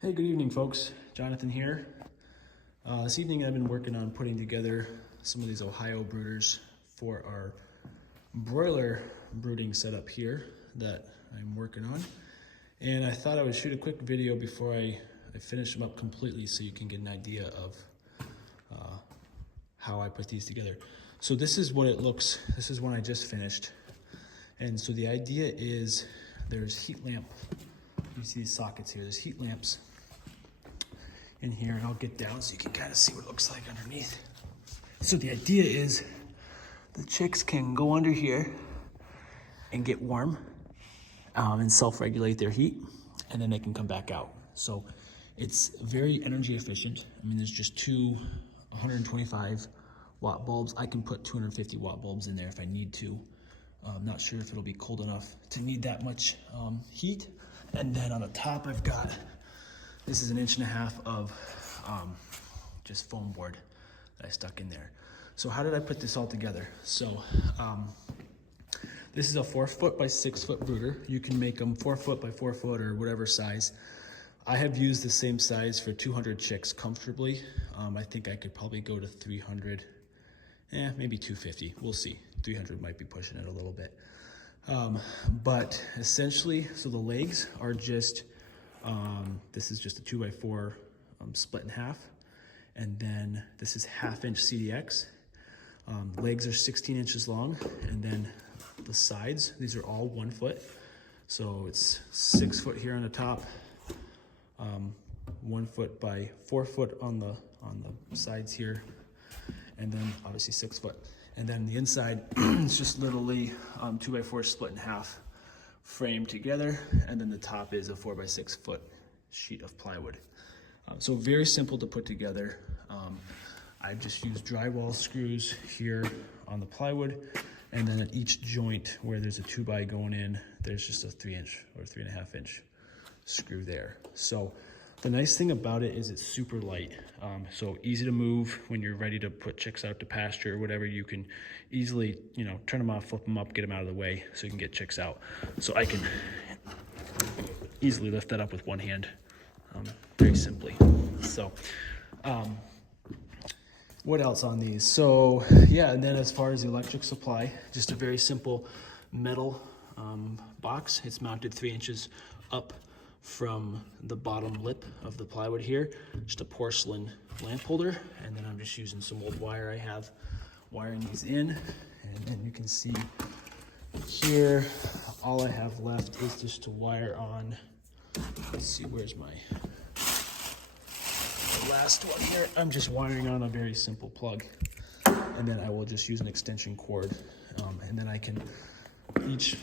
Hey, good evening, folks. Jonathan here. This evening I've been working on putting together some of these Ohio brooders for our broiler brooding setup here that I'm working on. And I thought I would shoot a quick video before I finish them up completely so you can get an idea of how I put these together. So this is what it looks. This is one I just finished. And so the idea is there's heat lamp. You see these sockets here. There's heat lamps in here, and I'll get down so you can kind of see what it looks like underneath. So the idea is the chicks can go under here and get warm and self-regulate their heat, and then they can come back out. So it's very energy efficient. I mean, there's just two 125 watt bulbs. I can put 250 watt bulbs in there if I need to. I'm not sure if it'll be cold enough to need that much heat. And then on the top, I've got, this is 1.5 inches of just foam board that I stuck in there. So how did I put this all together? So this is a 4 foot by 6 foot brooder. You can make them 4 foot by 4 foot or whatever size. I have used the same size for 200 chicks comfortably. I think I could probably go to 300, maybe 250, we'll see. 300 might be pushing it a little bit. But essentially, so the legs are just, this is just a 2x4 split in half. And then this is 1/2 inch CDX. Legs are 16 inches long. And then the sides, these are all 1 foot. So it's 6 foot here on the top, 1 foot by 4 foot on the sides here. And then obviously 6 foot. And then the inside is just literally 2x4 split in half, framed together. And then the top is a 4 by 6 foot sheet of plywood. So very simple to put together. I just used drywall screws here on the plywood. And then at each joint where there's a 2x going in, there's just a 3 inch or 3.5 inch screw there. So the nice thing about it is it's super light, so easy to move. When you're ready to put chicks out to pasture or whatever, you can easily, turn them off, flip them up, get them out of the way so you can get chicks out. So I can easily lift that up with one hand, very simply. So what else on these? So yeah, and then as far as the electric supply, just a very simple metal box. It's mounted 3 inches up from the bottom lip of the plywood here, just a porcelain lamp holder. And then I'm just using some old wire I have wiring these in. And then you can see here, all I have left is just to wire on, let's see, where's the last one here. I'm just wiring on a very simple plug. And then I will just use an extension cord. And then I can, each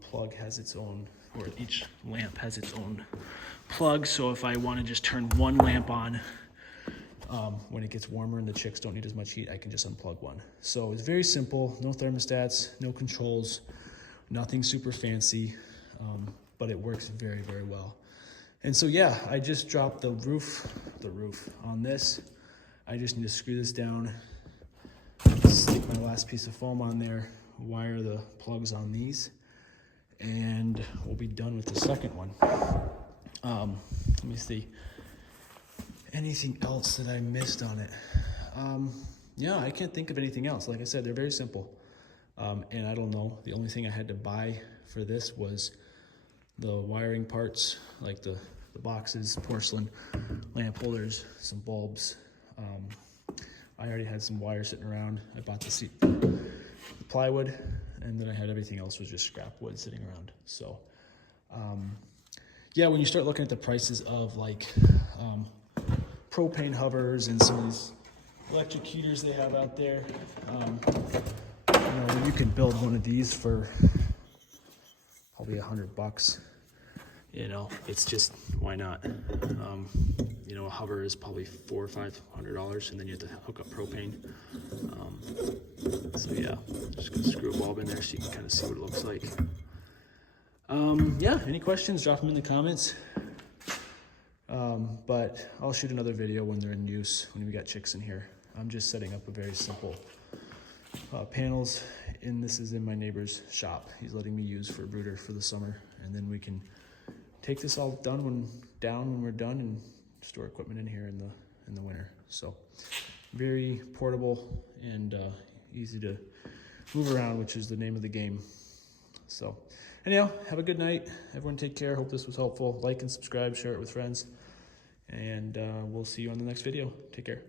plug has its own, or each lamp has its own plug. So if I want to just turn one lamp on when it gets warmer and the chicks don't need as much heat, I can just unplug one. So it's very simple, no thermostats, no controls, nothing super fancy, but it works very, very well. And so yeah, I just dropped the roof on this. I just need to screw this down, stick my last piece of foam on there, wire the plugs on these, and we'll be done with the second one. Let me see. Anything else that I missed on it? Yeah, I can't think of anything else. Like I said, they're very simple. And I don't know, the only thing I had to buy for this was the wiring parts, like the boxes, porcelain lamp holders, some bulbs. I already had some wire sitting around. I bought the plywood, and then I had everything else was just scrap wood sitting around. So yeah, when you start looking at the prices of like propane hovers and some of these electric heaters they have out there, you can build one of these for probably $100. It's just, why not? A hover is probably $400 or $500, and then you have to hook up propane. So yeah, just gonna screw a bulb in there so you can kind of see what it looks like. Yeah, any questions, drop them in the comments. But I'll shoot another video when they're in use, when we got chicks in here. I'm just setting up a very simple panels, and this is in my neighbor's shop. He's letting me use for a brooder for the summer, and then we can take this all down when we're done and store equipment in here in the winter. So very portable and easy to move around, which is the name of the game. So anyhow, have a good night. Everyone take care. Hope this was helpful. Like and subscribe, share it with friends, and we'll see you on the next video. Take care.